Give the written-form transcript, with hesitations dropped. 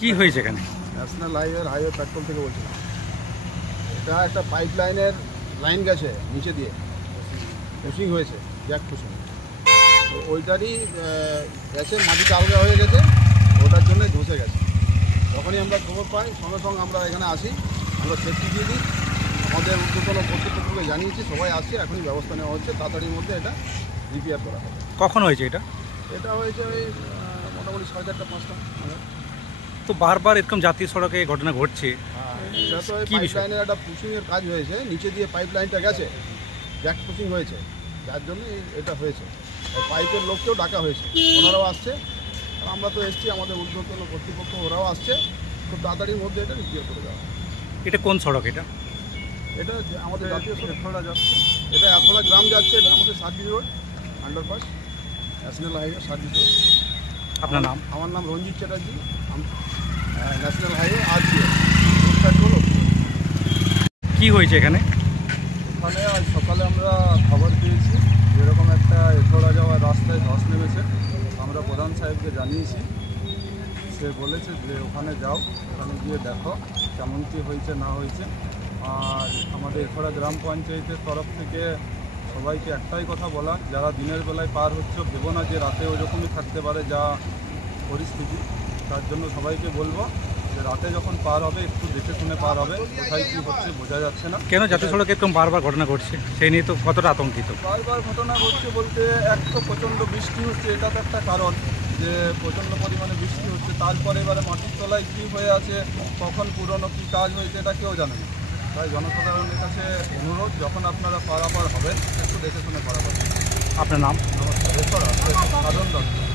কি হয়েছে এখানে? ন্যাশনাল হাইওয়ে পেট্রোল থেকে বলছিলাম। এটা একটা পাইপ লাইনের লাইন গেছে নিচে দিয়ে, পুশিং হয়েছে, জ্যাক পুশিং। তো ওইটারই গেছে, মাটিটা আলগা হয়ে গেছে, ওটার জন্যই ধসে গেছে। যখনই আমরা খবর পাই সঙ্গে সঙ্গে আমরা এখানে আসি, আমরা সেফটি দিয়ে দিই, আমাদের ঊর্ধ্বতন কর্তৃপক্ষকে জানিয়েছি, সবাই আসছে, এখনই ব্যবস্থা নেওয়া হচ্ছে, তাড়াতাড়ির মধ্যে এটা রিপেয়ার করা হবে। কখন হয়েছে এটা? এটা হয়েছে ওই মোটামুটি 4:30-5টা। তো বারবার এরকম জাতীয় সড়কে ঘটনা ঘটছে, এটা তো কি পাইপ বিষয়? লাইনের একটা পুশিংয়ের কাজ হয়েছে, নিচে দিয়ে পাইপ লাইনটা গেছে, জ্যাক পুশিং হয়েছে, যার জন্য এটা হয়েছে। পাইপের লোককেও ডাকা হয়েছে, ওনারাও আসছে, আর আমরা তো এসছি, আমাদের ঊর্ধ্বতন কর্তৃপক্ষ ওরাও আসছে, খুব তাড়াতাড়ির মধ্যে এটা রিপেয়ার করে দেওয়া। এটা কোন সড়ক এটা? এটা আমাদের জাতীয় এথোড়া যাচ্ছে, এটা এথোড়া গ্রাম যাচ্ছে, এটা আমাদের service road, underpass, national highway service road. আপনার নাম? আমার নাম Ranjit Chatterjee, national highway RGS patrol officer. কি হয়েছে এখানে? ওখানে আজ সকালে আমরা খবর পেয়েছি যেরকম একটা এথোড়া যাওয়ার রাস্তায় ধস নেমেছে। আমরা প্রধান সাহেবকে জানিয়েছি, সে বলেছে যে ওখানে যাও, ওখানে গিয়ে দেখো কেমন কী হয়েছে না হয়েছে। আর আমাদের এথোড়া গ্রাম পঞ্চায়েতের তরফ থেকে সবাইকে একটাই কথা বলা, যারা দিনের বেলায় পার হচ্ছে ভেবো না যে রাতে ওইরকমই থাকতে পারে যা পরিস্থিতি। তার জন্য সবাইকে বলবো যে রাতে যখন পার হবে একটু দেখে শুনে পার হবে, কোথায় কী হচ্ছে বোঝা যাচ্ছে না। কেন জাতীয় সড়কে এরকম বারবার ঘটনা ঘটছে, সেই নিয়ে তো কতটা আতঙ্কিত? বারবার ঘটনা ঘটছে বলতে, এক তো প্রচণ্ড বৃষ্টি হচ্ছে, এটা তো একটা কারণ যে প্রচণ্ড পরিমাণে বৃষ্টি হচ্ছে, তারপরে এবারে মাটির তলায় কী হয়ে আছে, কখন পুরনো কী কাজ হয়েছে এটা কেউ জানে না। তাই জনসাধারণের কাছে অনুরোধ, যখন আপনারা পারাপার হবেন একটু দেখে শুনে পারাপার। আপনার নাম? নমস্কার, সাধারণ দত্ত।